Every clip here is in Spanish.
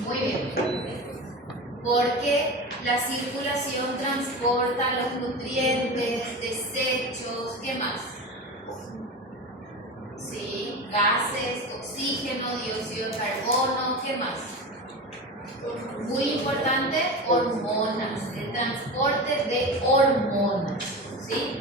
Muy bien. Porque la circulación transporta los nutrientes, desechos, ¿qué más? Sí, gases, oxígeno, dióxido de carbono, ¿qué más? Muy importante, hormonas, el transporte de hormonas, ¿sí?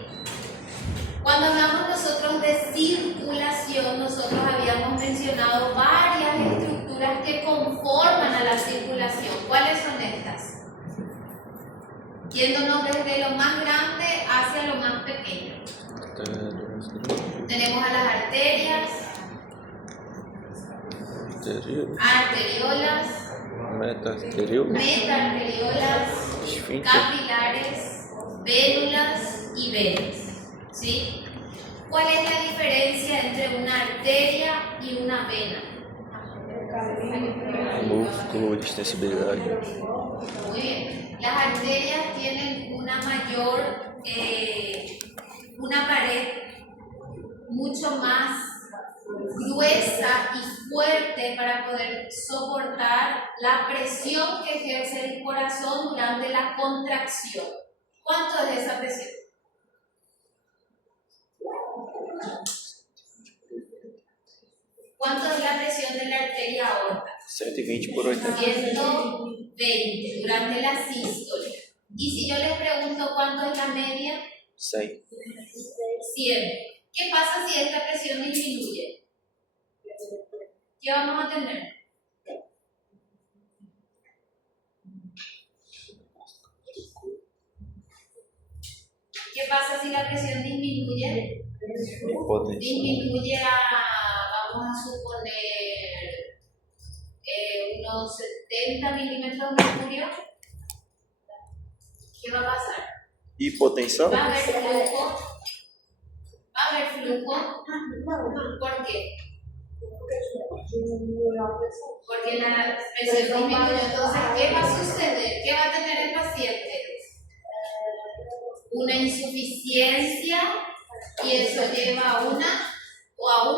Cuando hablamos nosotros de circulación, nosotros habíamos mencionado varias estructuras que conforman a la circulación. ¿Cuáles son estas? Yéndonos desde lo más grande hacia lo más pequeño. Tenemos a las arterias, arteriolas, metaarteriolas, capilares, vénulas y venas. ¿Sí? ¿Cuál es la diferencia entre una arteria y una vena? Músculo, extensibilidad. Muy bien. Las arterias tienen una mayor, una pared mucho más gruesa y fuerte para poder soportar la presión que ejerce el corazón durante la contracción. ¿Cuánto es esa presión? ¿Cuánto es la presión de la arteria aorta? 120 por 80. 120 durante la sístole. Y si yo les pregunto cuánto es la media, 100. 100. ¿Qué pasa si esta presión disminuye? ¿Qué vamos a tener? ¿Qué pasa si la presión disminuye? Disminuye a, vamos a suponer, unos 70 milímetros de mercurio. ¿Qué va a pasar? Hipotensión. Va a haber flujo. Va a haber flujo. ¿Por qué? Porque la presión disminuye. Entonces, ¿qué va a suceder? ¿Qué va a tener el paciente? Una insuficiencia, y eso lleva a una o a un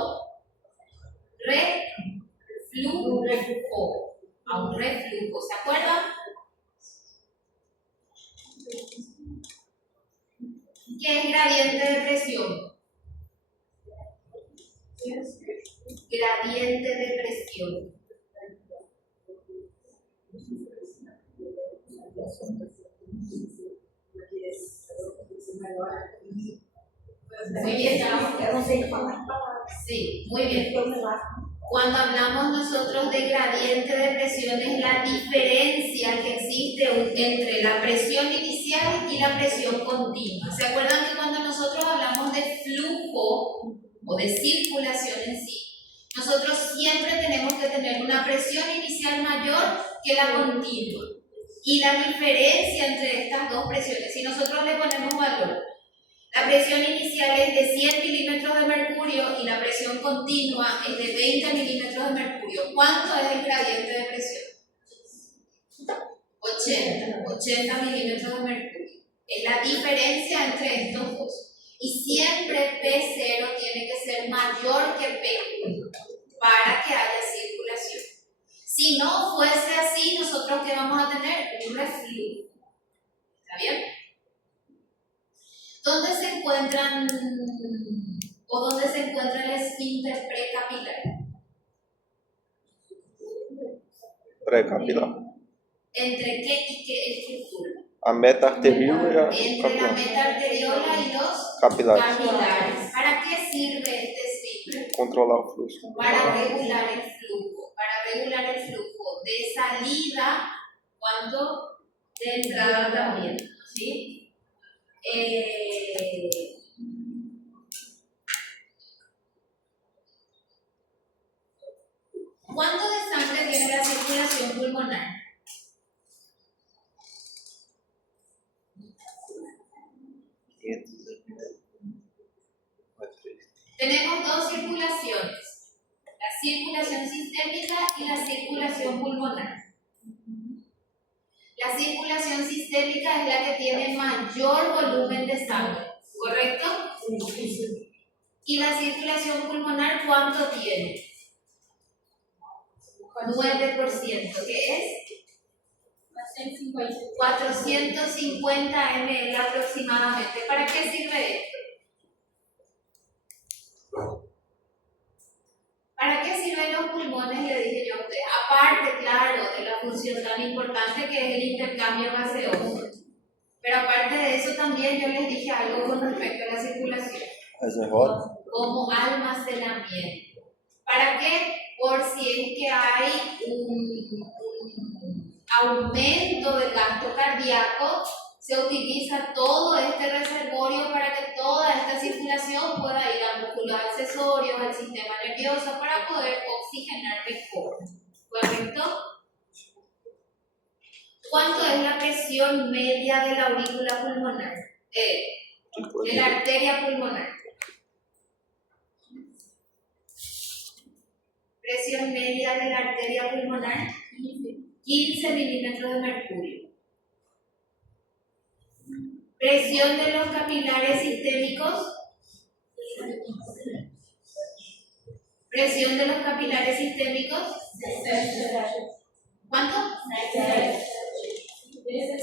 reflujo. A un reflujo, ¿se acuerdan? ¿Qué es gradiente de presión? Gradiente de presión. Muy bien. Sí, muy bien. Cuando hablamos nosotros de gradiente de presión es la diferencia que existe entre la presión inicial y la presión continua. ¿Se acuerdan que cuando nosotros hablamos de flujo o de circulación en sí, nosotros siempre tenemos que tener una presión inicial mayor que la continua? Y la diferencia entre estas dos presiones, si nosotros le ponemos valor, la presión inicial es de 100 milímetros de mercurio y la presión continua es de 20 milímetros de mercurio. ¿Cuánto es el gradiente de presión? 80 milímetros de mercurio. Es la diferencia entre estos dos. Y siempre P0 tiene que ser mayor que P1 para que haya circulación. Si no fuese así, nosotros ¿qué vamos a tener? Un reflujo. ¿Está bien? ¿Dónde se encuentra el esfínter precapilar? Precapilar. ¿Entre qué y qué estructura? A metaarteriola y Entre la metaarteriola y los capilares. ¿Para qué sirve este esfínter? Controlar el flujo. Para regular el flujo. Para regular el flujo de salida, cuando de entrada también. ¿Sí? ¿Cuánto de sangre tiene la circulación pulmonar? Tenemos dos circulaciones, la circulación sistémica y la circulación pulmonar. La circulación sistémica es la que tiene mayor volumen de sangre, ¿correcto? ¿Y la circulación pulmonar cuánto tiene? 9%, ¿qué es? 450 ml aproximadamente. ¿Para qué sirve esto? ¿Para qué sirven los pulmones? Le dije yo a usted. Aparte, claro, de la función tan importante que es el intercambio gaseoso. Pero aparte de eso también yo les dije algo con respecto a la circulación. Como almacenamiento. ¿Para qué? Por si es que hay un aumento del gasto cardíaco, se utiliza todo este reservorio para que toda esta circulación pueda ir a músculos accesorios, al sistema nervioso, para poder oxigenar mejor. ¿Correcto? ¿Cuánto es la presión media de la aurícula pulmonar? De la arteria pulmonar. Presión media de la arteria pulmonar, 15 milímetros de mercurio. Presión de los capilares sistémicos. Presión de los capilares sistémicos. ¿Cuánto?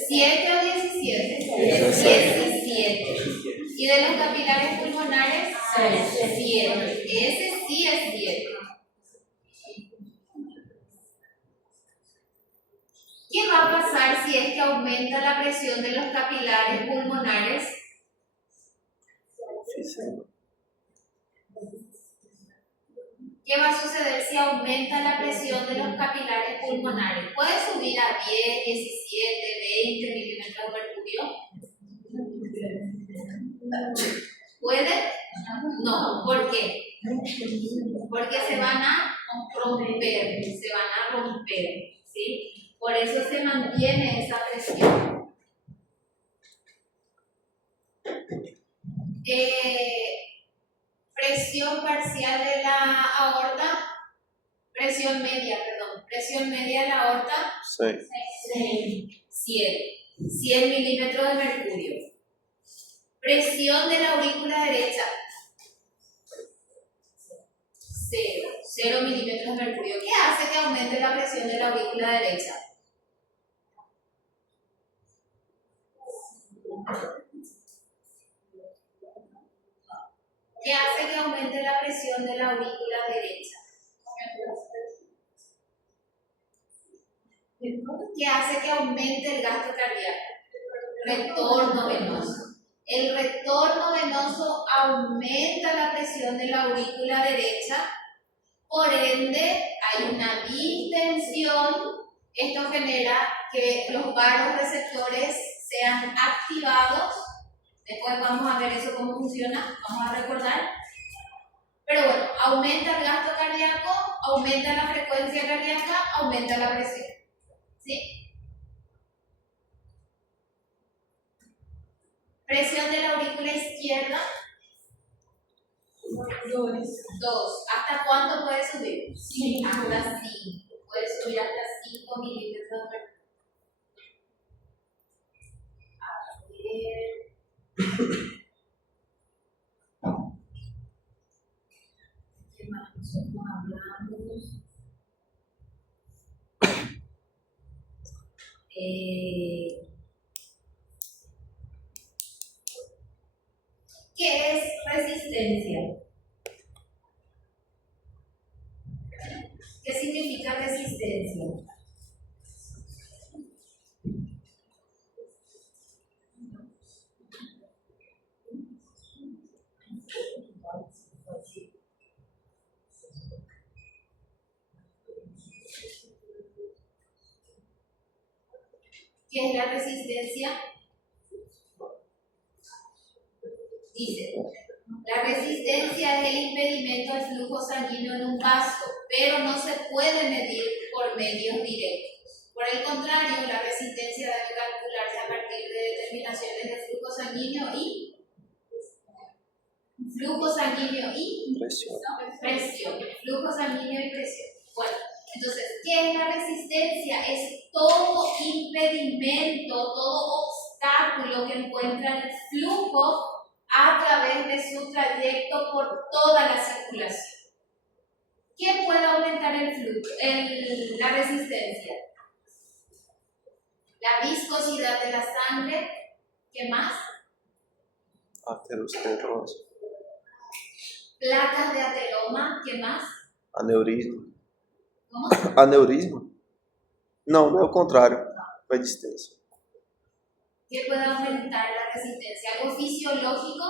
7 o 17. 17. ¿Y de los capilares pulmonares? 7. Ese sí es 7. ¿Qué va a pasar si es que aumenta la presión de los capilares pulmonares? ¿Qué va a suceder si aumenta la presión de los capilares pulmonares? ¿Puede subir a 10, 17, 20 milímetros de mercurio? ¿Puede? No. ¿Por qué? Porque se van a romper, ¿sí? Por eso se mantiene esa presión. Presión parcial de la aorta, presión media de la aorta, 100 milímetros de mercurio. Presión de la aurícula derecha, 0 milímetros de mercurio. ¿Qué hace que aumente la presión de la aurícula derecha? ¿Qué hace que aumente la presión de la aurícula derecha? ¿Qué hace que aumente el gasto cardíaco? Retorno venoso. El retorno venoso aumenta la presión de la aurícula derecha, por ende hay una distensión. Esto genera que los vasos receptores sean activados. Después vamos a ver eso cómo funciona, vamos a recordar. Pero bueno, aumenta el gasto cardíaco, aumenta la frecuencia cardíaca, aumenta la presión. ¿Sí? Presión de la aurícula izquierda. 2. ¿Hasta cuánto puede subir? 5. Hasta 5. Puede subir hasta 5 milímetros de mercurio. ¿Qué más nosotros hablamos? ¿Qué es resistencia? ¿Qué significa resistencia? ¿Qué es la resistencia? Dice, la resistencia es el impedimento al flujo sanguíneo en un vaso, pero no se puede medir por medios directos. Por el contrario, la resistencia debe calcularse a partir de determinaciones de flujo sanguíneo y presión. Flujo sanguíneo y presión. Bueno, entonces, ¿qué es la resistencia? Es todo impedimento, todo obstáculo que encuentra el flujo a través de su trayecto por toda la circulación. ¿Qué puede aumentar el flujo? La resistencia. La viscosidad de la sangre. ¿Qué más? Aterosclerose. Placas de ateroma. ¿Qué más? Aneurisma. ¿Cómo? Aneurisma? Não, não é o contrário. Vai distância. ¿Qué puede aumentar la resistencia? ¿Algo fisiológico?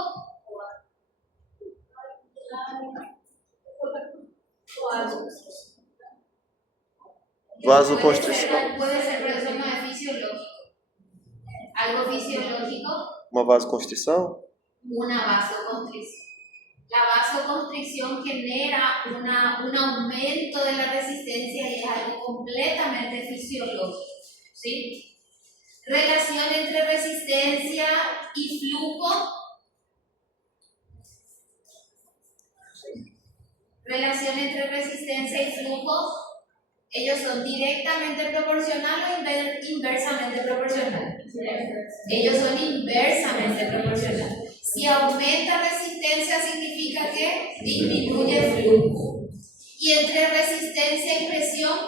Vasoconstrição. Puede ser, pero eso no es fisiológico. ¿Algo fisiológico? Uma vasoconstrição? Una vasoconstricción. La vasoconstricción genera un aumento de la resistencia y es algo completamente fisiológico. ¿Sí? Relación entre resistencia y flujo. Relación entre resistencia y flujo. Ellos son directamente proporcionales o inversamente proporcionales. Ellos son inversamente proporcionales. Si aumenta resistencia significa que disminuye flujo. Y entre resistencia y presión.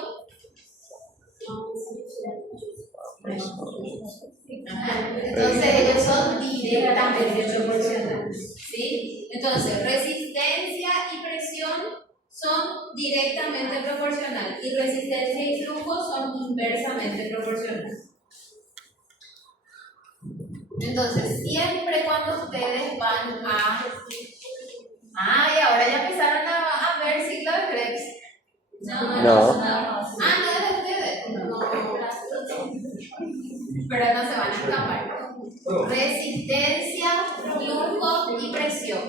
Entonces ellos son directamente proporcionales. ¿Sí? Entonces resistencia y presión son directamente proporcionales y resistencia y flujo son inversamente proporcionales. Entonces siempre cuando ustedes van a... y ahora ya empezaron a ver ciclo de Krebs. No. No es de ustedes. No. Pero no se van a escapar. Resistencia, flujo y presión.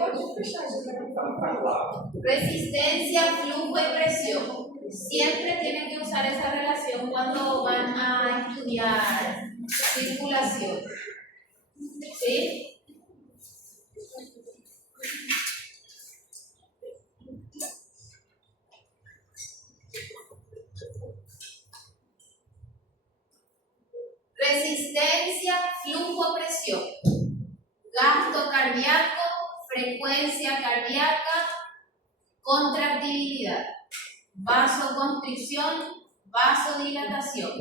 Resistencia, flujo y presión. Siempre tienen que usar esa relación cuando van a estudiar circulación. ¿Sí? Resistencia, flujo, presión. Gasto cardíaco, frecuencia cardíaca, contractibilidad. Vasoconstricción, vasodilatación.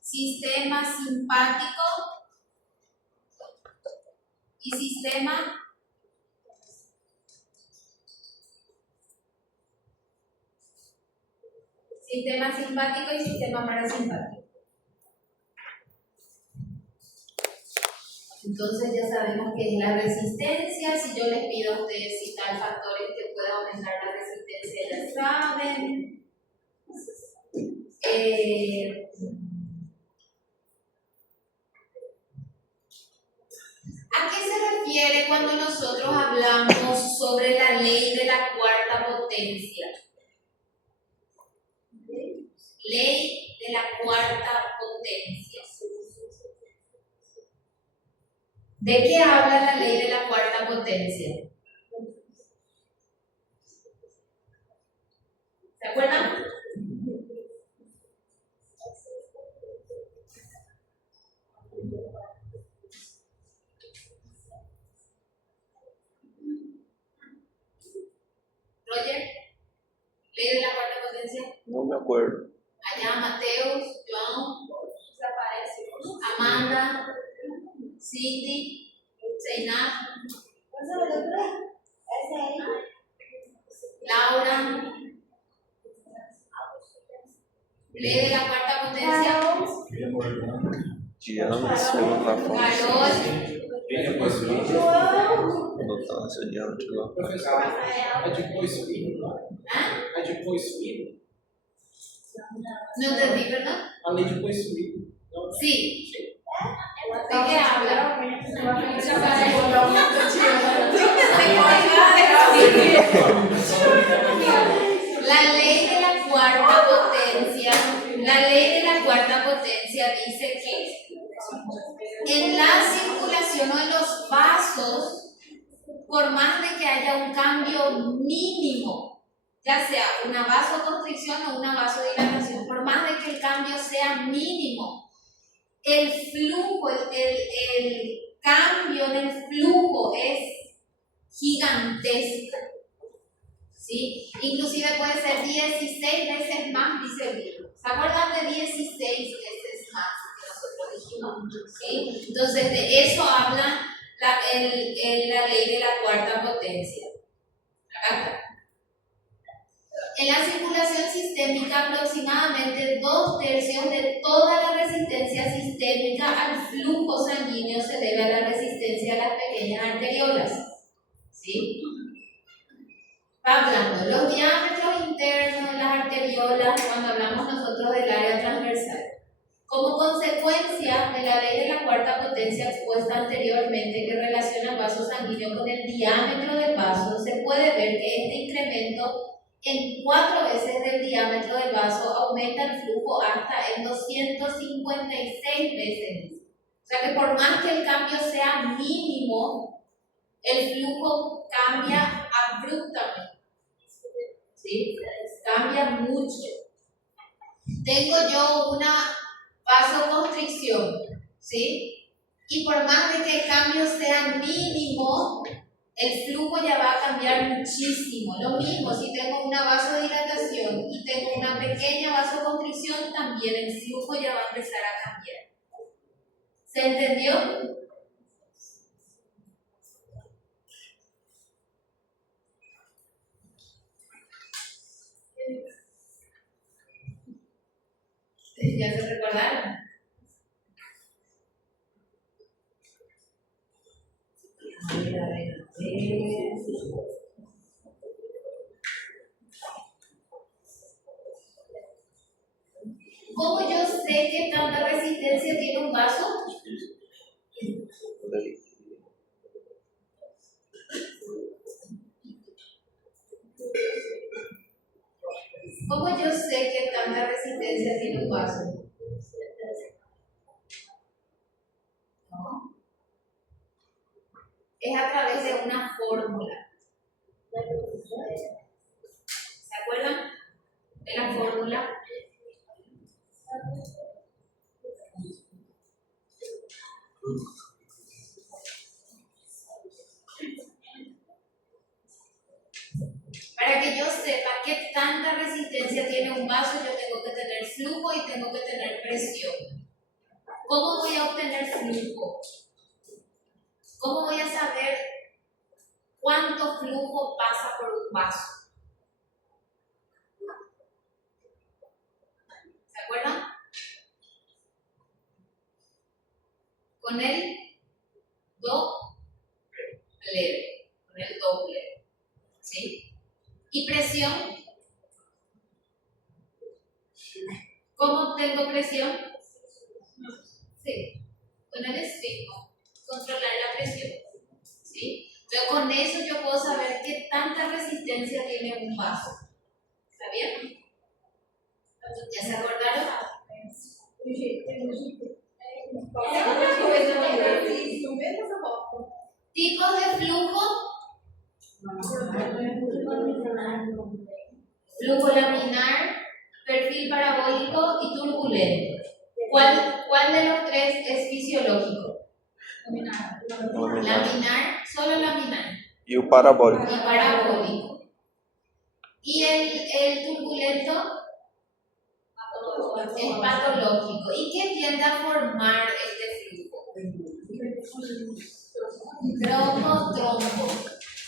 Sistema simpático y sistema simpático y sistema parasimpático. Entonces ya sabemos qué es la resistencia. Si yo les pido a ustedes citar factores que puedan aumentar la resistencia, ya saben. ¿A qué se refiere cuando nosotros hablamos sobre la ley de la cuarta potencia? Ley de la cuarta potencia. ¿De qué habla la ley de la cuarta potencia? ¿Se acuerdan? Roger, ley de la cuarta potencia. Não me acuerdo. Allá Mateus, João, Amanda, Cindy, Seinat, Laura. Ley de la cuarta potencia. Diana, segundo na fonte. Carol. Anotando essa Diana de lá. É depois suíno? É depois suíno? No entendí, ¿verdad? A lei depois suíno. Sí. ¿De qué habla? La ley de la cuarta potencia, dice que en la circulación o en los vasos, por más de que haya un cambio mínimo, ya sea una vasoconstricción o una vasodilatación, por más de que el cambio sea mínimo, el flujo, el cambio en el flujo es gigantesco, ¿sí? Inclusive puede ser 16 veces más, dice el libro. ¿Se acuerdan de 16 veces más que nosotros dijimos? ¿Sí? Entonces de eso habla la ley de la cuarta potencia. Acá está. En la circulación sistémica, aproximadamente 2/3 de toda la resistencia sistémica al flujo sanguíneo se debe a la resistencia a las pequeñas arteriolas. ¿Sí? Va hablando los diámetros internos de las arteriolas cuando hablamos nosotros del área transversal. Como consecuencia de la ley de la cuarta potencia expuesta anteriormente que relaciona el vaso sanguíneo con el diámetro del vaso, se puede ver que este incremento en 4 veces del diámetro del vaso aumenta el flujo hasta en 256 veces. O sea que por más que el cambio sea mínimo, el flujo cambia abruptamente. ¿Sí? Cambia mucho. Tengo yo una vasoconstricción, ¿sí? Y por más de que el cambio sea mínimo, el flujo ya va a cambiar muchísimo. Lo mismo, si tengo una vasodilatación y tengo una pequeña vasoconstricción, también el flujo ya va a empezar a cambiar. ¿Se entendió? ¿Ya se recordaron? ¿Cómo yo sé que tanta resistencia tiene un vaso? ¿Cómo yo sé que tanta resistencia tiene un vaso? ¿No? Es a través de una fórmula. ¿Se acuerdan de la fórmula? Para que yo sepa qué tanta resistencia tiene un vaso, yo tengo que tener flujo y tengo que tener presión. ¿Cómo voy a obtener flujo? ¿Cómo voy a saber cuánto flujo pasa por un vaso? ¿Se acuerdan? Con el doble, ¿sí? ¿Y presión? ¿Cómo obtengo presión? Sí, con el esfigmo, controlar la presión, ¿sí? Entonces con eso yo puedo saber qué tanta resistencia tiene un vaso. ¿Está bien? ¿Ya se acordaron? Tipos de flujo. Flujo laminar, perfil parabólico y turbulento. ¿Cuál de los tres es fisiológico? Laminar, solo laminar. Y o parabólico. Y parabólico. ¿Y el turbulento? Es patológico. ¿Y qué tiende a formar este flujo? Trombo.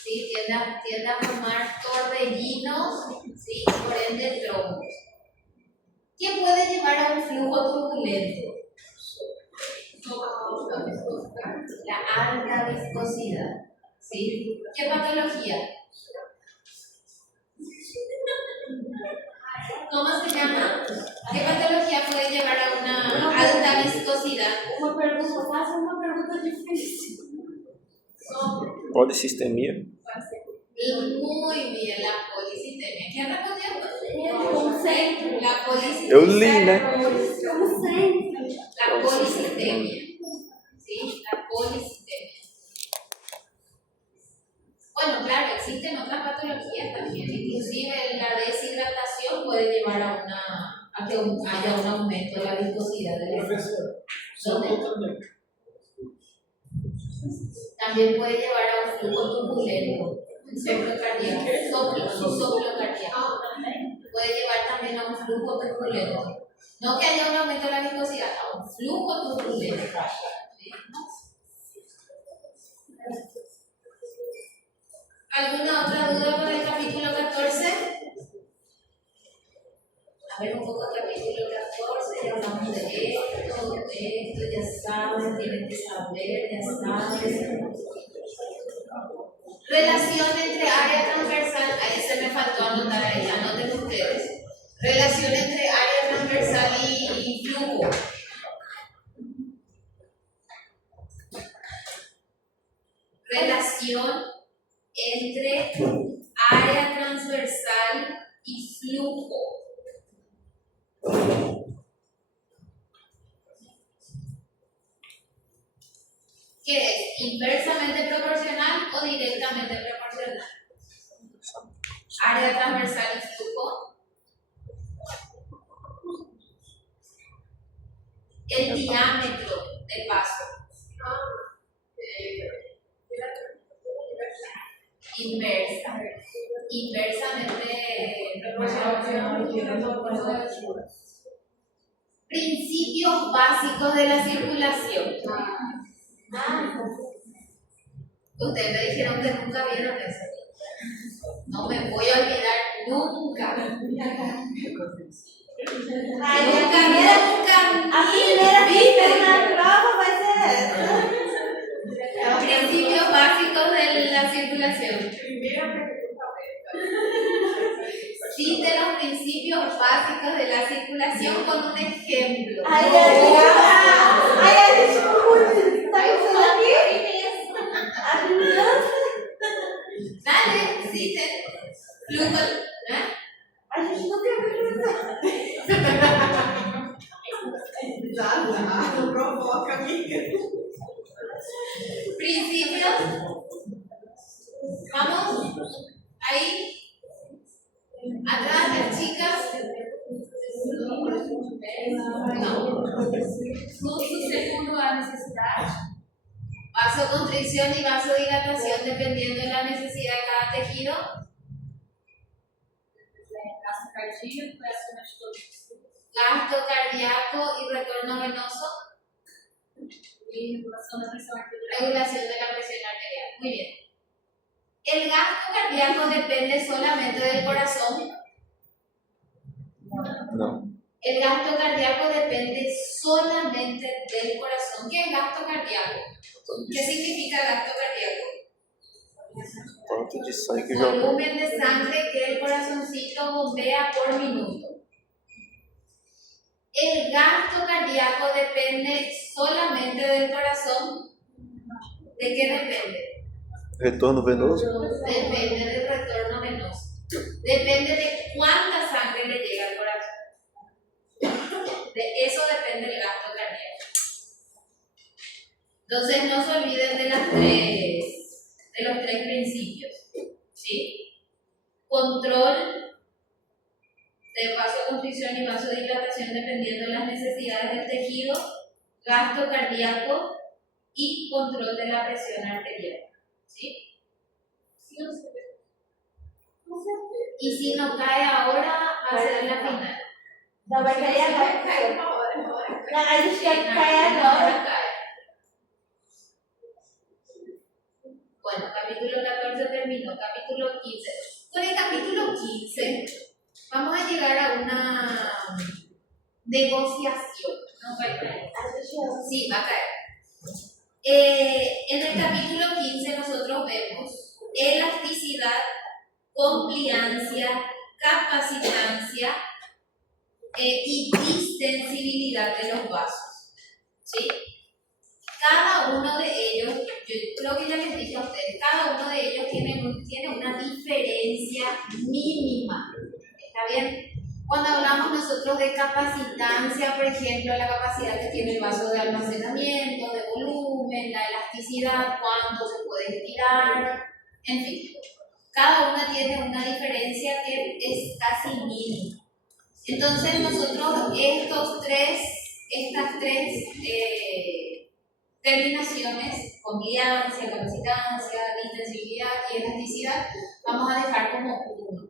¿Sí? Tiende a formar torbellinos, ¿sí? Por ende trombos. ¿Qué puede llevar a un flujo turbulento? La alta viscosidad, ¿sí? ¿Qué patología? ¿Cómo se llama? ¿Qué patología puede llevar a una alta viscosidad? Una pregunta difícil. Polisistemia. Muy bien, la policitemia. ¿Quién respondió? La policitemia. Eu li, né? La policitemia. ¿Sí? La policitemia. Bueno, claro, existen otras patologías también. Inclusive la deshidratación puede llevar a que haya un aumento de la viscosidad del Professor, ¿Dónde? também. También puede llevar a un flujo turbulento, un soplo cardíaco, soplo cardíaco. Puede llevar también a un flujo turbulento. No que haya un aumento de la viscosidad, a un flujo turbulento. ¿Sí? ¿Alguna otra duda con el capítulo 14? A ver un poco el capítulo 14, ya hablamos de esto, ya saben, tienen que saber, ya saben. Relación entre área transversal, ahí se me faltó anotar ahí, anoten ustedes. Relación entre área transversal y flujo. Relación entre área transversal y flujo. ¿Qué es? ¿Inversamente proporcional o directamente proporcional? Área transversal y flujo. El diámetro del vaso. Inversamente proporcional. Principios básicos de la circulación. Ustedes me dijeron que nunca vieron eso. No me voy a olvidar nunca. Nunca. A primeira vez que na prova vai ser essa. Principios básicos de la circulación. Cite los principios básicos de la circulación con un ejemplo. Aí a gente tá pensando aqui. Dale, cite. Flujo. A gente não tem o que Não provoca, amiga. Principios. Vamos. Ahí. Atrás, las chicas. No. Flujo segundo a necesidad. Vasoconstricción y vasodilatación dependiendo de la necesidad de cada tejido. Gasto cardíaco y retorno venoso. Regulación de la presión arterial. Muy bien. ¿El gasto cardíaco depende solamente del corazón? No. El gasto cardíaco depende solamente del corazón. ¿Qué es gasto cardíaco? ¿Qué significa gasto cardíaco? Quanto de sangue joga. Volumen de sangre que el corazoncito bombea por minuto. ¿El gasto cardíaco depende solamente del corazón? ¿De qué depende? Retorno venoso? Depende del retorno venoso. Depende de cuánta sangre le llega al corazón. De eso depende el gasto cardíaco. Entonces no se olviden de los tres principios. ¿Sí? Control de vasoconstricción y vasodilatación dependiendo de las necesidades del tejido, gasto cardíaco y control de la presión arterial. ¿Sí? Y si no cae ahora, va a ser en la final. Não vai cair agora. A gente quer que caia agora. Bueno, capítulo 14 terminó. Capítulo 15. Con el capítulo 15 vamos a llegar a una negociación. ¿No va a caer? Sí, va a caer. En el capítulo 15 nosotros vemos elasticidad, compliancia, capacitancia y distensibilidad de los vasos. ¿Sí? Cada uno de ellos, yo creo que ya les dije a ustedes, cada uno de ellos tiene una diferencia mínima. ¿Está bien? Cuando hablamos nosotros de capacitancia, por ejemplo, la capacidad que tiene el vaso de almacenamiento, de volumen, la elasticidad, cuánto se puede estirar, en fin. Cada una tiene una diferencia que es casi mínima. Entonces nosotros estas tres terminaciones o compliancia, capacitancia, distensibilidad y elasticidad, vamos a dejar como 1.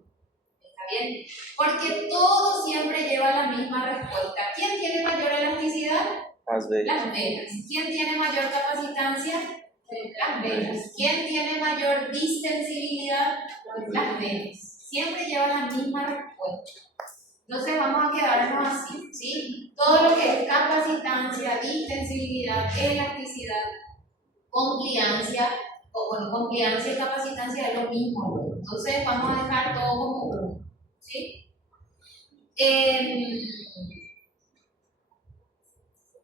¿Está bien? Porque todo siempre lleva la misma respuesta. ¿Quién tiene mayor elasticidad? Às vezes. Las venas. ¿Quién tiene mayor capacitancia? Las venas. ¿Quién tiene mayor distensibilidad? Las venas. Siempre lleva la misma respuesta. Entonces vamos a quedarnos así, ¿sí? Todo lo que es capacitancia, distensibilidad, elasticidad, compliancia, compliancia y capacitancia es lo mismo. Entonces vamos a dejar todo como 1, ¿sí?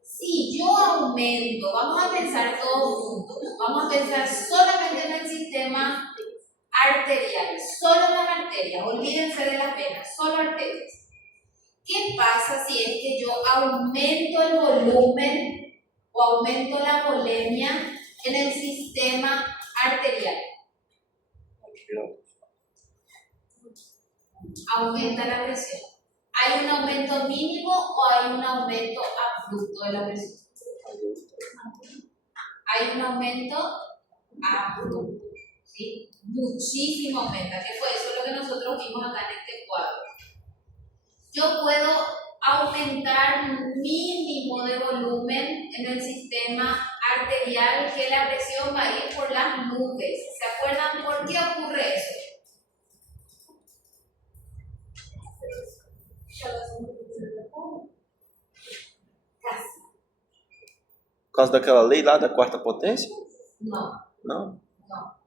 Si yo aumento, vamos a pensar todos juntos, vamos a pensar solamente en el sistema arterial, solo las arterias, olvídense de las venas, solo arterias. ¿Qué pasa si es que yo aumento el volumen o aumento la volemia en el sistema arterial? Aumenta la presión. ¿Hay un aumento mínimo o hay un aumento abrupto de la presión? Hay un aumento abrupto, ¿sí? Muchísimo aumenta. ¿Qué fue? Eso es lo que nosotros vimos acá en este cuadro. Yo puedo aumentar un mínimo de volumen en el sistema arterial, que la presión va a ir por las nubes. ¿Se acuerdan por qué ocurre eso? Casi. Por causa daquela lei lá da quarta potência? No. Não. No.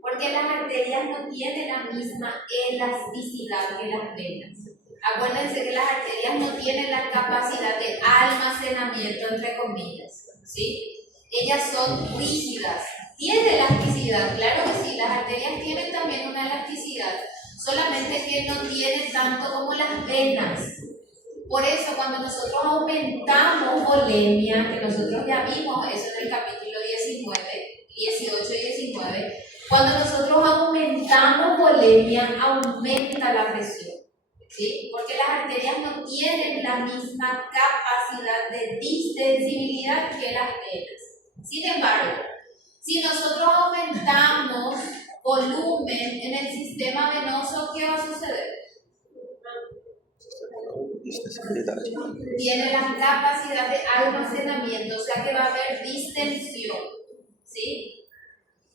Porque las arterias no tienen la misma elasticidad que las venas. Acuérdense que las arterias no tienen la capacidad de almacenamiento, entre comillas, ¿sí? Ellas son rígidas. ¿Tienen elasticidad? Claro que sí, las arterias tienen también una elasticidad, solamente que no tienen tanto como las venas. Por eso, cuando nosotros aumentamos volemia, que nosotros ya vimos eso en el capítulo 18 y 19, cuando nosotros aumentamos volemia, aumenta la presión. ¿Sí? Porque las arterias no tienen la misma capacidad de distensibilidad que las venas. Sin embargo, si nosotros aumentamos volumen en el sistema venoso, ¿qué va a suceder? Tiene la capacidad de almacenamiento, o sea que va a haber distensión, ¿sí?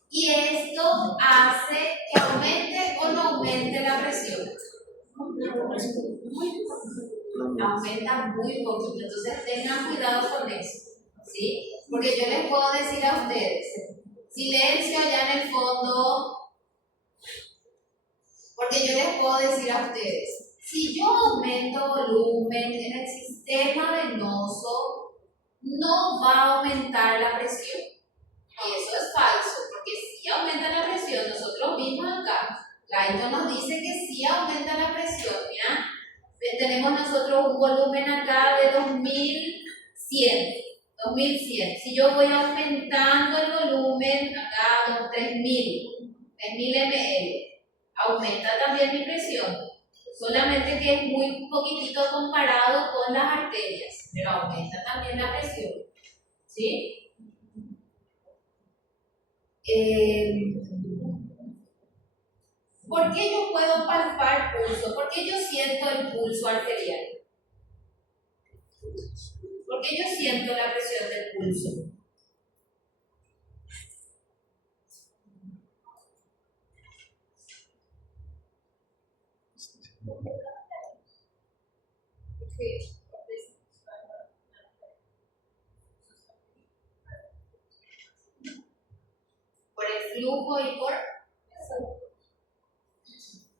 Y esto hace que aumente o no aumente la presión. Aumenta muy poquito, entonces tengan cuidado con eso, ¿sí? Porque yo les puedo decir a ustedes, silencio allá en el fondo, porque yo les puedo decir a ustedes, si yo aumento volumen en el sistema venoso, no va a aumentar la presión. Y eso es falso, porque si aumenta la presión, nosotros vimos acá, Gaito nos dice que sí aumenta la presión, mira, tenemos nosotros un volumen acá de 2100. Si yo voy aumentando el volumen acá a 3000 ml, aumenta también mi presión, solamente que es muy poquitito comparado con las arterias, pero aumenta también la presión, ¿sí? ¿Por qué yo puedo palpar pulso? ¿Por qué yo siento el pulso arterial? ¿Por qué yo siento la presión del pulso? Por el flujo y por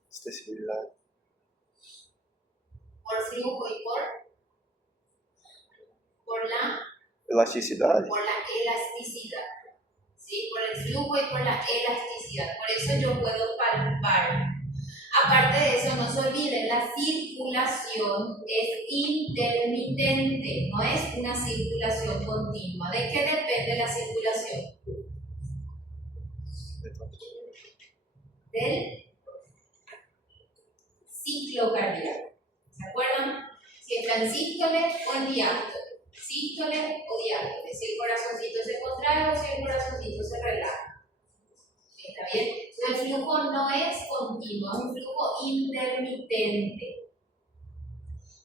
Extensibilidade. por flujo y por la Elasticidade. por la elasticidad, ¿sí? Por el flujo y por la elasticidad. Por eso yo puedo palpar. Aparte de eso, no se olviden, la circulación es intermitente, no es una circulación continua. ¿De qué depende la circulación? Del ciclo cardíaco. ¿Se acuerdan? Si está en sístole o en diástole. Si sístole o diástole, si el corazoncito se contrae o si el corazoncito se relaja. ¿Está bien? El flujo no es continuo, es un flujo intermitente.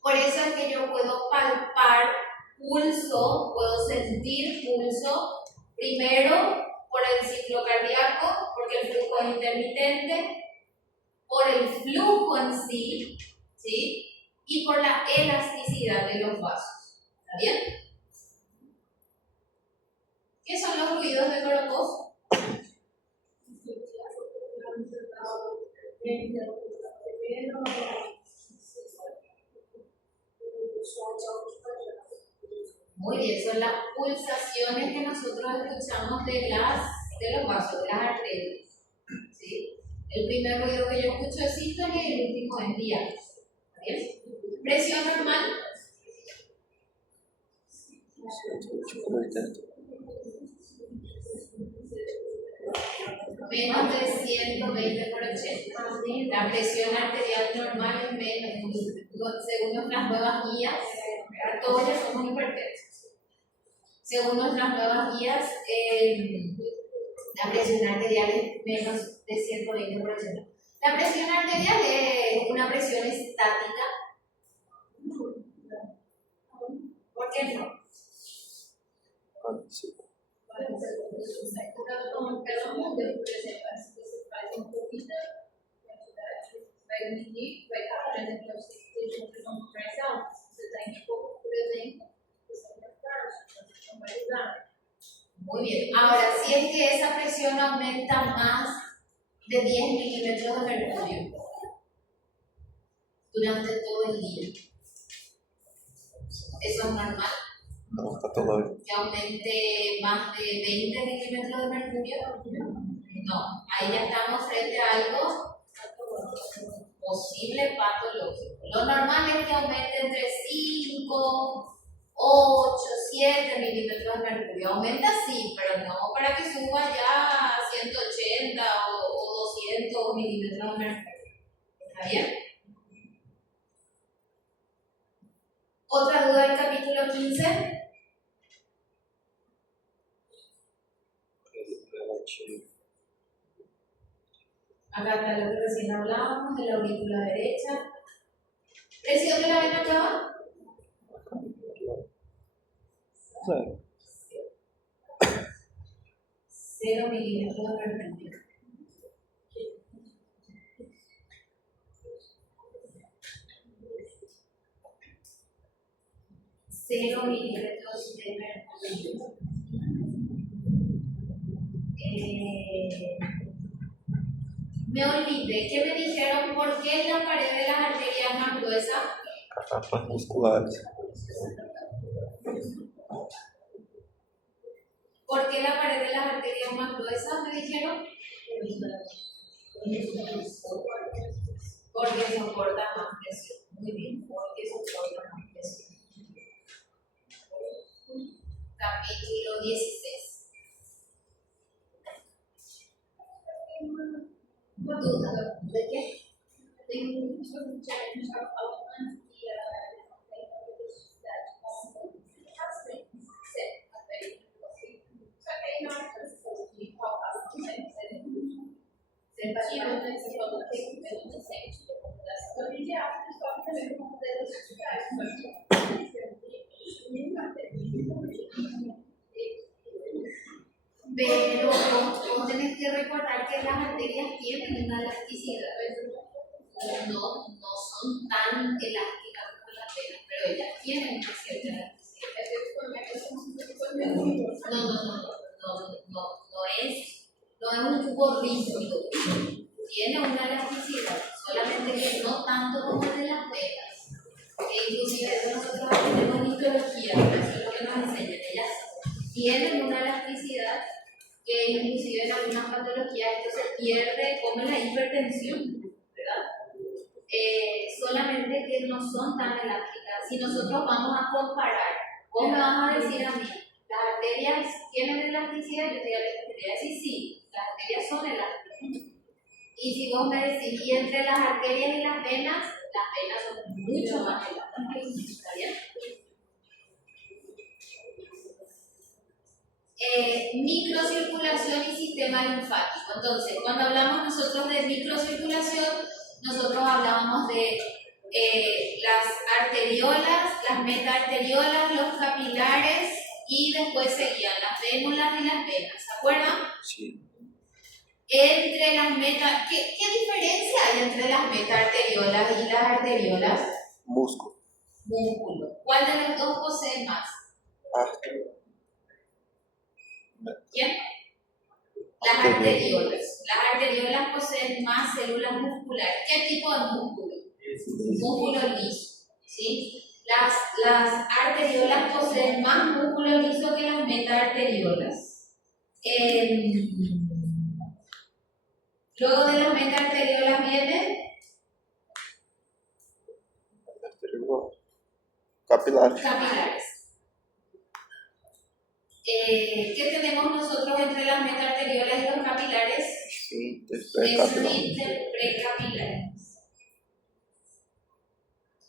Por eso es que yo puedo palpar pulso, puedo sentir pulso, primero por el ciclo cardíaco, porque el flujo es intermitente, por el flujo en sí, ¿sí? Y por la elasticidad de los vasos. ¿Está bien? ¿Qué son los ruidos de Corocos? Muy bien, son las pulsaciones que nosotros escuchamos de los vasos, de las arterias. ¿Sí? El primer ruido que yo escucho es sístole y el último es diástole. ¿Está bien? Presión normal. Menos de 120 por 80. La presión arterial normal es menos, según nuestras nuevas guías, todos ya somos hipertensos. Según nuestras nuevas guías, la presión arterial es menos de 120 por 80. La presión arterial es una presión estática. ¿Por qué no? Muy bien. Ahora, si es que esa presión aumenta más de 10 milímetros de mercurio durante todo el día, ¿eso es normal? No, patológico. ¿Que aumente más de 20 milímetros de mercurio? No, ahí ya estamos frente a algo posible patológico. Lo normal es que aumente entre 5, 8, 7 milímetros de mercurio. Aumenta sí, pero no para que suba ya a 180 o 200 milímetros de mercurio. ¿Está bien? ¿Otra duda del capítulo 15? Acá está lo que recién hablábamos de la aurícula derecha. ¿Presión de la vena cava? 0 milímetros de mercurio. Cero milímetros de mercurio. Me olvidé, ¿qué me dijeron? ¿Por qué la pared de las arterias más gruesa? Capas musculares. ¿Por qué la pared de las arterias más gruesa? ¿Me dijeron? Porque soporta más presión. Muy bien, porque soporta más presión. Capítulo 16. ¿Duda? ¿De qué? Pero vos tenés que recordar que las arterias tienen una elasticidad. No son tan elásticas como las venas, pero ellas tienen una cierta elasticidad. No es un tubo rígido. Tiene una elasticidad, solamente que no tanto como de las venas. Que inclusive nosotros tenemos histología, eso es lo que nos enseñan. Ellas tienen una elasticidad que inclusive en algunas patologías esto se pierde como en la hipertensión, ¿verdad? Solamente que no son tan elásticas. Si nosotros vamos a comparar, vos me vas a decir a mí, las arterias tienen elasticidad, yo te voy a decir sí, las arterias son elásticas. Y si vos me decís, y entre las arterias y las venas son mucho más elásticas. ¿Está bien? microcirculación y sistema linfático. Entonces, cuando hablamos nosotros de microcirculación, nosotros hablábamos de las arteriolas, las metaarteriolas, los capilares y después seguían las vénulas y las venas. ¿Se acuerdan? Sí. Entre las ¿qué diferencia hay entre las metaarteriolas y las arteriolas? Músculo. Músculo. ¿Cuál de los dos posee más? Arte. ¿Quién? Las arteriolas. Las arteriolas poseen más células musculares. ¿Qué tipo de músculo? Músculo liso. ¿Sí? Las arteriolas poseen más músculo liso que las metaarteriolas. Luego de las metaarteriolas vienen Capilares. capilares. ¿Qué tenemos nosotros entre las metaarteriolas y los capilares? Esfínter, pré-capilar. Esfínter precapilares.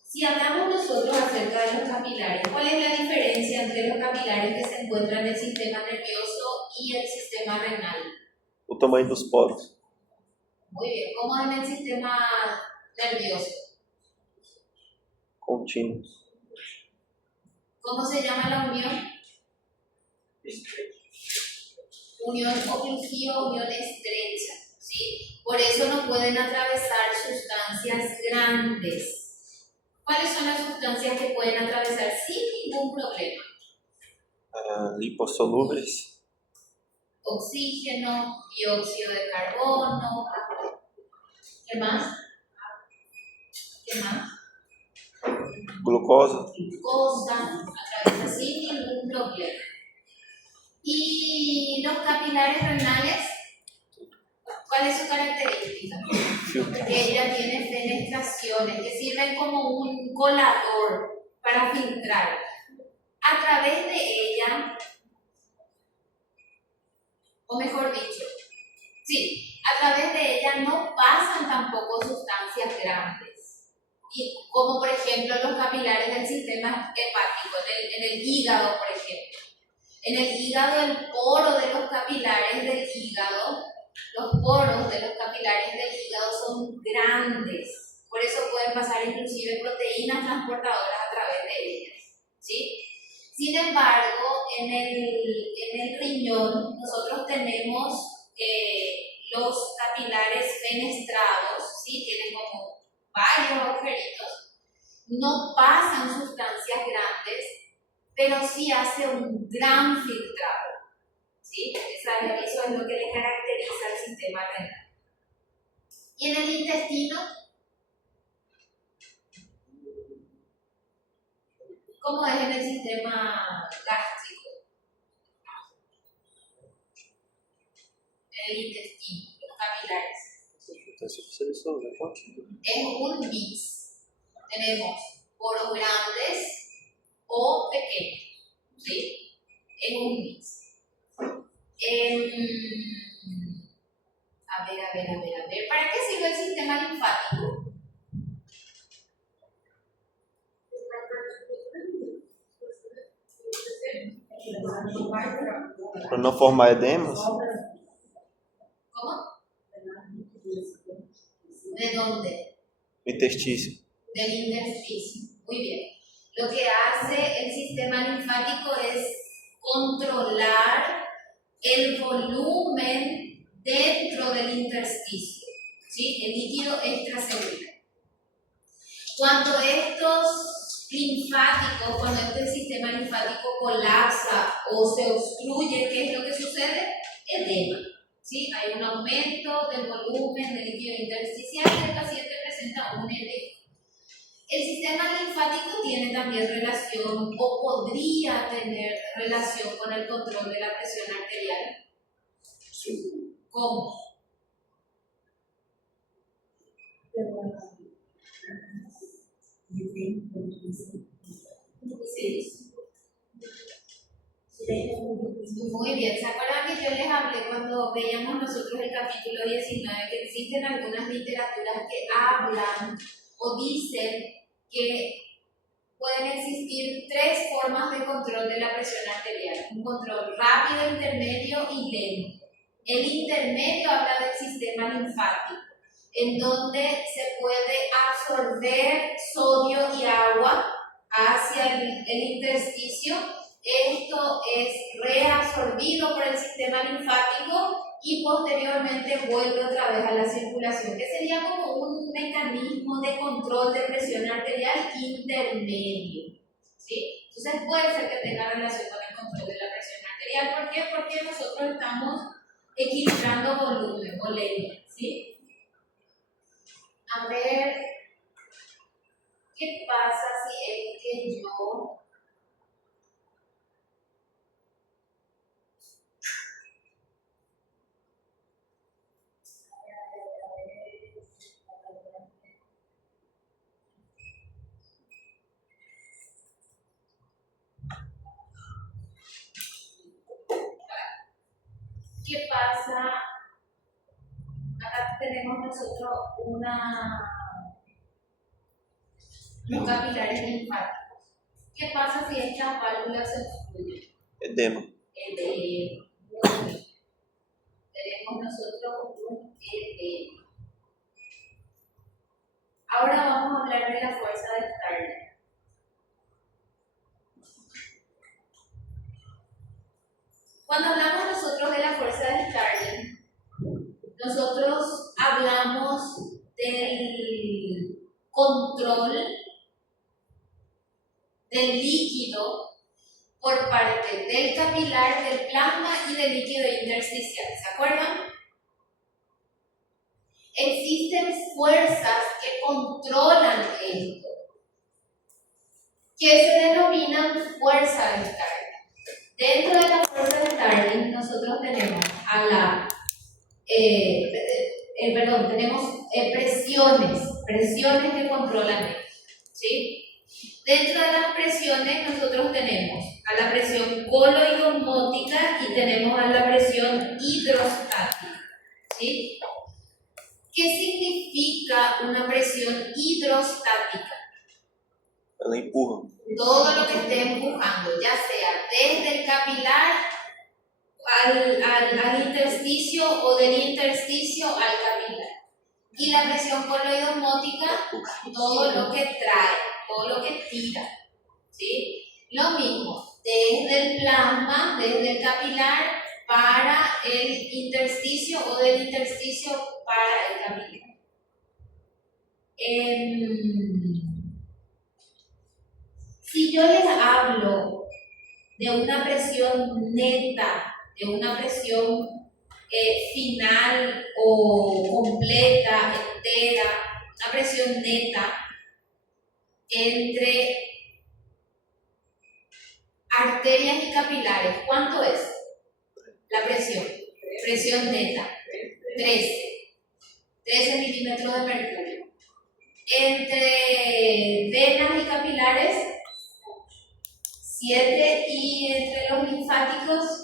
Si hablamos nosotros acerca de los capilares, ¿cuál es la diferencia entre los capilares que se encuentran en el sistema nervioso y el sistema renal? O tamanho dos poros. Muy bien, ¿cómo es en el sistema nervioso? Contínuos. ¿Cómo se llama la unión? Unión oclusiva, unión estrecha, ¿sí? Por eso no pueden atravesar sustancias grandes. ¿Cuáles son las sustancias que pueden atravesar sin ningún problema? Lipossolúveis. Oxígeno, dióxido de carbono. ¿Qué más? ¿Qué más? Glucosa. Glucosa, atraviesa sin ningún problema. ¿Y los capilares renales? ¿Cuál es su característica? Que ella tiene fenestraciones que sirven como un colador para filtrar. A través de ella, o mejor dicho, sí, a través de ella no pasan tampoco sustancias grandes. Y como por ejemplo los capilares del sistema hepático, en el hígado, por ejemplo. En el hígado, el poro de los capilares del hígado, los poros de los capilares del hígado son grandes. Por eso pueden pasar inclusive proteínas transportadoras a través de ellas. ¿Sí? Sin embargo, en el riñón nosotros tenemos los capilares fenestrados, ¿sí? Tienen como varios agujeritos, no pasan sustancias grandes, pero sí hace un gran filtrado. ¿Sí? Eso es lo que le caracteriza al sistema renal. Y en el intestino, ¿cómo es en el sistema gástrico? En el intestino, los capilares. Es un mix. Tenemos poros grandes o pequeños, ¿sí? Es un mix. A ver. ¿Para qué sirve el sistema linfático? Para não formar edemas. ¿Cómo? ¿De dónde? Interstício. Del intersticio. Muy bien. Lo que hace el sistema linfático es controlar el volumen dentro del intersticio, ¿sí? El líquido extracelular. Cuando este sistema linfático colapsa o se obstruye, ¿qué es lo que sucede? Edema. ¿Sí? Hay un aumento del volumen del líquido intersticial y el paciente presenta un edema. El sistema linfático tiene también relación o podría tener relación con el control de la presión arterial. ¿Cómo? Sí. Muy bien, ¿se acuerdan que yo les hablé cuando veíamos nosotros el capítulo 19 que existen algunas literaturas que hablan o dicen que pueden existir tres formas de control de la presión arterial. Un control rápido, intermedio y lento. El intermedio habla del sistema linfático, en donde se puede absorber sodio y agua hacia el intersticio. Esto es reabsorbido por el sistema linfático y posteriormente vuelve otra vez a la circulación, que sería como un mecanismo de control de presión arterial intermedio, ¿sí? Entonces puede ser que tenga relación con el control de la presión arterial. ¿Por qué? Porque nosotros estamos equilibrando volumen, volemia, ¿sí? A ver, ¿qué pasa si es que yo ¿qué pasa? Acá tenemos nosotros los capilares linfáticos. ¿Qué pasa si estas válvulas se obstruyen? Edema. Edema. Tenemos nosotros un edema. Ahora vamos a hablar de la fuerza de Starling. Cuando hablamos nosotros de la fuerza de Starling, nosotros hablamos del control del líquido por parte del capilar, del plasma y del líquido intersticial. ¿Se acuerdan? Existen fuerzas que controlan esto, que se denominan fuerza de Starling. Dentro de la fuerza de Starling, nosotros tenemos tenemos presiones que controlan esto, ¿sí? Dentro de las presiones nosotros tenemos a la presión coloidosmótica y tenemos a la presión hidrostática, ¿sí? ¿Qué significa una presión hidrostática? Ela empurra. Todo lo que esté empujando, ya sea desde el capilar al intersticio o del intersticio al capilar. Y la presión coloidosmótica, todo lo que trae, todo lo que tira, ¿sí? Lo mismo, desde el plasma, desde el capilar para el intersticio o del intersticio para el capilar. Si yo les hablo de una presión neta, de una presión final o completa, entera, una presión neta entre arterias y capilares, ¿cuánto es la presión? Presión neta, 13 milímetros de mercurio. Entre venas y capilares, 7, y entre los linfáticos,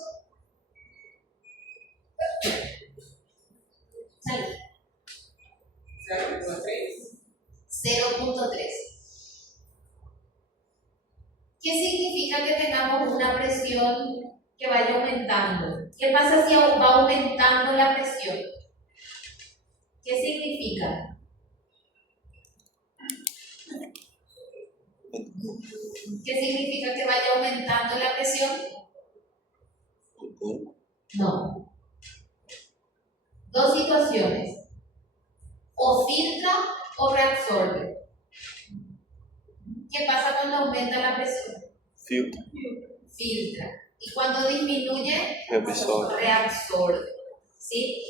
0.3. ¿Qué significa que tengamos una presión que vaya aumentando? ¿Qué pasa si va aumentando la presión? ¿Qué significa? ¿Qué significa que vaya aumentando la presión? No. Dos situaciones. O filtra o reabsorbe. ¿Qué pasa cuando aumenta la presión? Filtra. Filtra. Y cuando disminuye, Reabsorbe. reabsorbe. ¿Sí?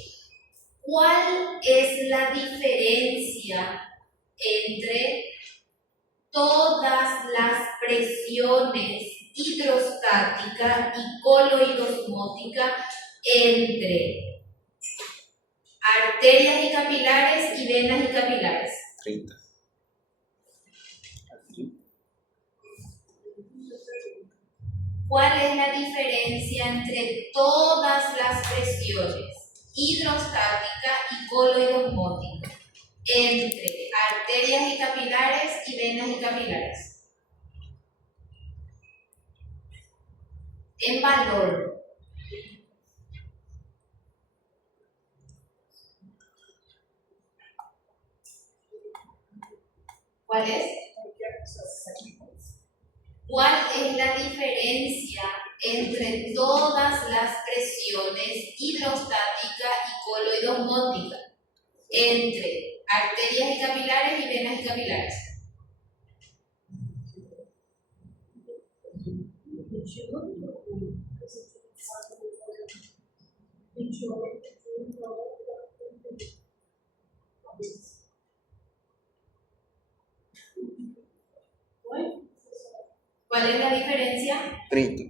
¿Cuál es la diferencia entre todas las presiones hidrostática y coloidosmótica entre arterias y capilares y venas y capilares? 30. ¿Cuál es la diferencia entre todas las presiones hidrostática y coloidosmótica entre arterias y capilares y venas y capilares? en valor. ¿Cuál es? ¿Cuál es la diferencia entre todas las presiones hidrostática y coloidosmótica? Entre arterias y capilares y venas y capilares. ¿Cuál es la diferencia? 30.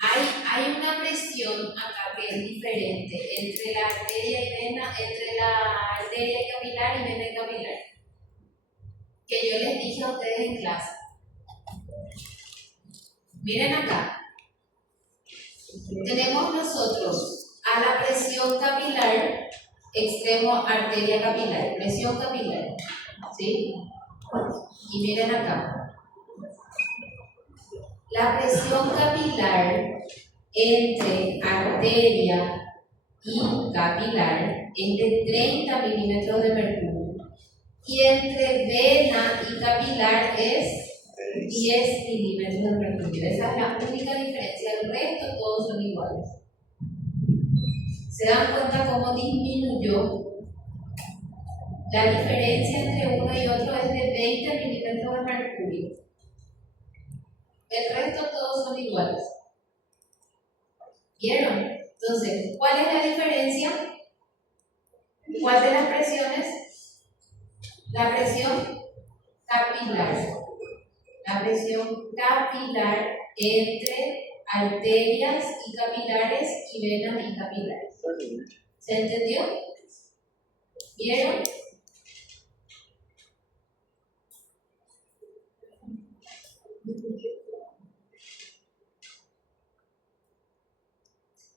Hay una presión acá que es diferente entre la arteria y vena, entre la arteria y capilar y vena y capilar, que yo les dije a ustedes en clase. Miren acá. Tenemos nosotros a la presión capilar, extremo arteria capilar, presión capilar, ¿sí? Y miren acá. La presión capilar entre arteria y capilar es de 30 milímetros de mercurio y entre vena y capilar es 10 milímetros de mercurio. Esa es la única diferencia, el resto todos son iguales. ¿Se dan cuenta cómo disminuyó? La diferencia entre uno y otro es de 20 milímetros de mercurio. El resto todos son iguales. ¿Vieron? Entonces, ¿cuál es la diferencia? ¿Cuál de las presiones? La presión capilar. La presión capilar entre arterias y capilares y venas y capilares. ¿Se entendió? ¿Vieron?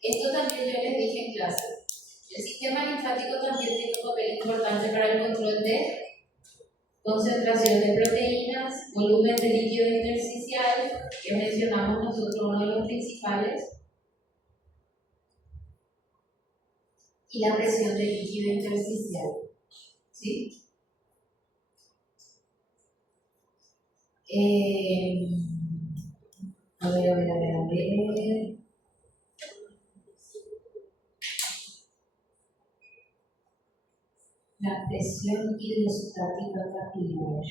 Esto también yo les dije en clase. El sistema linfático también tiene un papel importante para el control de concentración de proteínas, volumen de líquido intersticial, que mencionamos nosotros uno de los principales, y la presión de líquido intersticial. ¿Sí? A ver. La presión hidrostática capilar.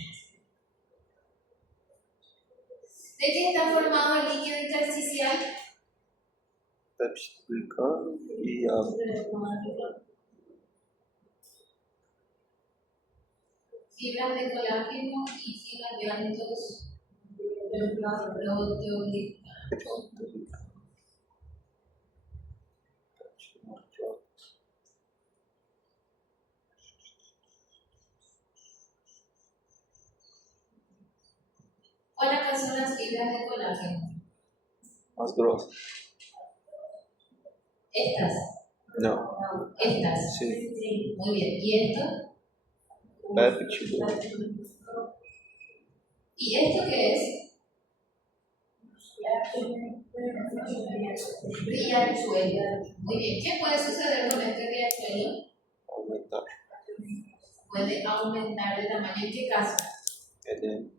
¿De qué está formado el líquido intersticial? Pepsi glicano y agua. Fibras de colágeno y filamentos proteoglicanos. ¿Cuáles son las fibras de colágeno? Más grosas. Estas. No. Estas. Sí. Muy bien. ¿Y esto? Péptido. ¿Y esto qué es? Riachuelo. Muy bien. ¿Qué puede suceder con este riachuelo? Aumentar. Puede aumentar de tamaño. ¿En qué caso? Edema.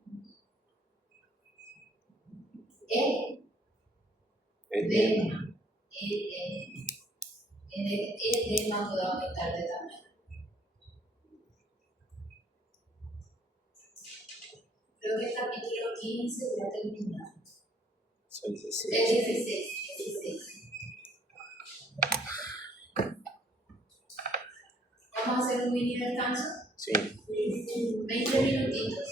Edema. El edema puede aumentar de tamaño. Creo que el capítulo 15 ya terminado. Son 16. El 16. Vamos a hacer un mini descanso. Sí. 20 minutitos.